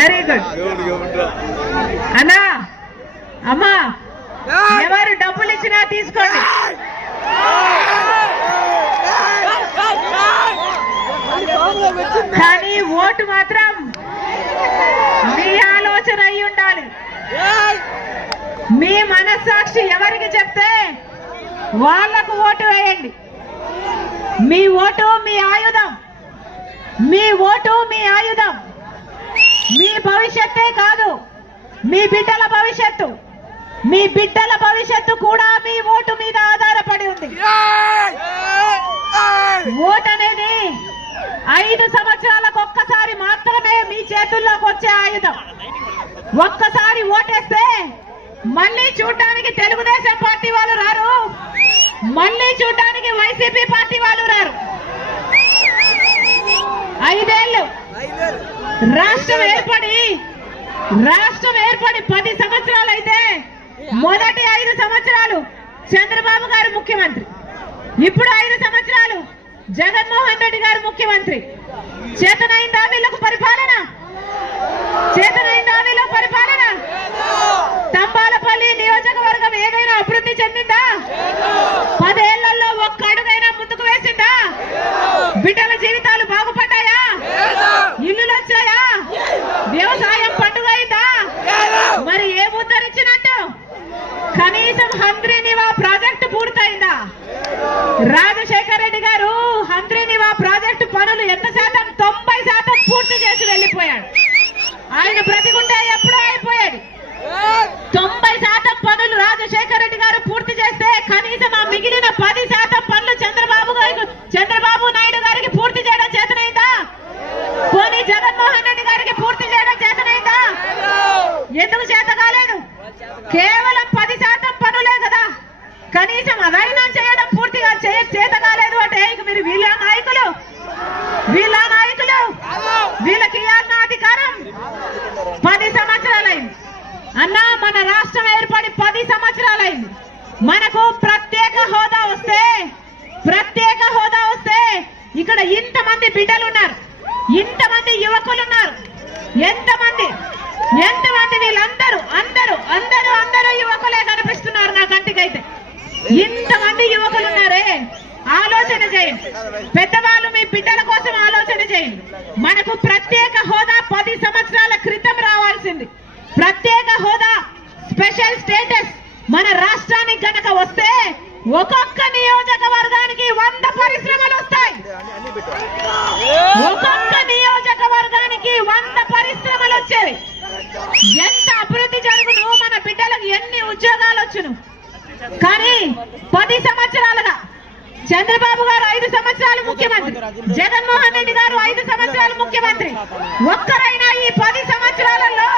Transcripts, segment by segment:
Very good అన్నా అమ్మా ఎవరు డబ్బులు ఇచ్చినా తీసుకోండి. కానీ ఓటు మాత్రం మీ ఆలోచన అయి ఉండాలి. మీ మనస్సాక్షి ఎవరికి చెప్తే వాళ్లకు ఓటు వేయండి. మీ ఓటు మీ ఆయుధం. మీ ఓటు మీ ఆయుధం. మీ భవిష్యత్తే కాదు, మీ బిడ్డల భవిష్యత్తు, మీ బిడ్డల భవిష్యత్తు కూడా మీ ఓటు మీద ఆధారపడి ఉంది. ఓటు అనేది 5 సంవత్సరాలకు ఒక్కసారి మాత్రమే మీ చేతుల్లోకి వచ్చే ఆయుధం. ఒక్కసారి ఓటేస్తే మళ్ళీ చూడడానికి తెలుగుదేశం పార్టీ వాళ్ళు రారు, మళ్ళీ చూడడానికి వైసీపీ పార్టీ వాళ్ళు రారు. 5 ఏళ్ళు రాష్ట్రం ఏర్పడి 10 సంవత్సరాలు అయితే మొదటి 5 సంవత్సరాలు చంద్రబాబు గారు ముఖ్యమంత్రి, ఇప్పుడు 5 సంవత్సరాలు జగన్మోహన్ రెడ్డి గారు ముఖ్యమంత్రి. చేతనైందా వీళ్ళకు పరిపాలన? చేతనైందా వీళ్ళకు పరిపాలన? తంబాలపల్లి నియోజకవర్గం ఏదైనా అభివృద్ధి చెందిందా? 10 ఏళ్లలో ఒక్క అడుగైనా ముందుకు వేసిందా? బిడ్డల జీవితాలు బాగుపడ్డాయా? ఇల్లులు వచ్చాయా? వ్యవసాయం పండుగ అయిందా? మరి ఏ ఉద్ధరించినట్టు? కనీసం హంద్రీనివా ప్రాజెక్టు పూర్తయిందా? రాజశేఖర రెడ్డి గారు హంద్రీనివా ప్రాజెక్టు పనులు ఎంత శాతం? 90% పూర్తి చేసి వెళ్లిపోయాడు. ఆయన బ్రతికుంటే ఎప్పుడో అయిపోయేది. 90% పనులు రాజశేఖర రెడ్డి గారు పూర్తి చేస్తే కనీసం ఆ మిగిలిన 10% పనులు చంద్రబాబు నాయుడు గారికి పూర్తి చేయడం చేతనైందా? పోనీ జగన్మోహన్ రెడ్డి గారికి పూర్తి చేయడం చేతనైందా? ఎందుకు చేత కాలేదు? కేవలం 10% పనులే కదా, కనీసం అదైనా చేయడం పూర్తిగా చేత కాలేదు అంటే ఇక మీరు వీళ్ళ నాయకులు వీళ్ళకి ఇవ్వాల్సిన అధికారం 10 సంవత్సరాలైంది అన్నా. మన రాష్ట్రం ఏర్పడి 10 సంవత్సరాలైంది. మనకు ప్రత్యేక హోదా వస్తే ఇక్కడ ఇంతమంది బిడ్డలున్నారు, ఇంతమంది యువకులున్నారు. ఎంతమంది వీళ్ళందరూ అందరూ యువకులే కనిపిస్తున్నారు నా కంటికైతే. ఇంతమంది యువకులున్నారే, ఆలోచన చేయండి. పెద్దవాళ్ళు మీ బిడ్డల కోసం ఆలోచన చేయండి. మనకు ప్రత్యేక హోదా 10 సంవత్సరాల క్రితం రావాల్సింది. ప్రత్యేక హోదా, స్పెషల్ స్టేటస్ మన రాష్ట్రానికి గనక వస్తే ఒక్కొక్క నియోజకవర్గానికి 100 పరిశ్రమలు వస్తాయి. ఒక్కొక్క నియోజకవర్గానికి 100 పరిశ్రమలు వచ్చేవి. ఎంత అభివృద్ధి జరుగును, మన బిడ్డలకు ఎన్ని ఉద్యోగాలు వచ్చును. కానీ 10 సంవత్సరాలుగా చంద్రబాబు గారు 5 సంవత్సరాలు ముఖ్యమంత్రి, జగన్మోహన్ రెడ్డి గారు 5 సంవత్సరాలు ముఖ్యమంత్రి. ఒక్కరైనా ఈ 10 సంవత్సరాలలో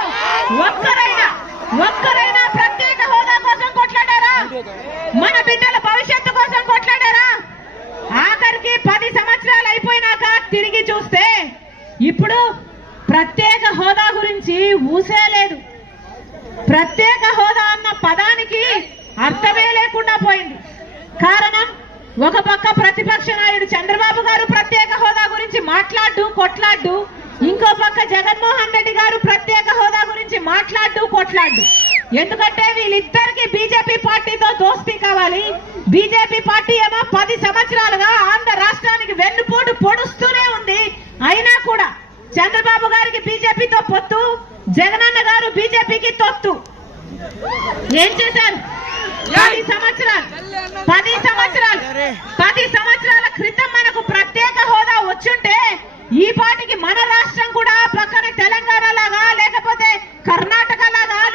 ఒక్కరైనా ప్రత్యేక హోదా కోసం కొట్లాడారా? మన బిడ్డల భవిష్యత్తు కోసం కొట్లాడారా? ఆఖరికి 10 సంవత్సరాలు అయిపోయినాక తిరిగి చూస్తే ఇప్పుడు ప్రత్యేక హోదా గురించి ఊసే లేదు. ప్రత్యేక హోదా అన్న పదానికి అర్థమే లేకుండా పోయింది. కారణం, ఒక పక్క ప్రతిపక్ష నాయుడు చంద్రబాబు గారు ప్రత్యేక హోదా గురించి కొట్లాడు, ఇంకో పక్క జగన్మోహన్ రెడ్డి గారు ప్రత్యేక హోదా గురించి కొట్లాడు. ఎందుకంటే వీళ్ళిద్దరికి బీజేపీ పార్టీతో దోస్తీ కావాలి. బీజేపీ పార్టీ ఏమో 10 సంవత్సరాలుగా ఆంధ్ర రాష్ట్రానికి వెన్నుపోటు పొడుస్తూనే ఉంది. అయినా కూడా చంద్రబాబు గారికి బీజేపీతో పొత్తు, జగనన్న గారు బీజేపీకి తొత్తు. ఏం చేశారు? 10 సంవత్సరాలు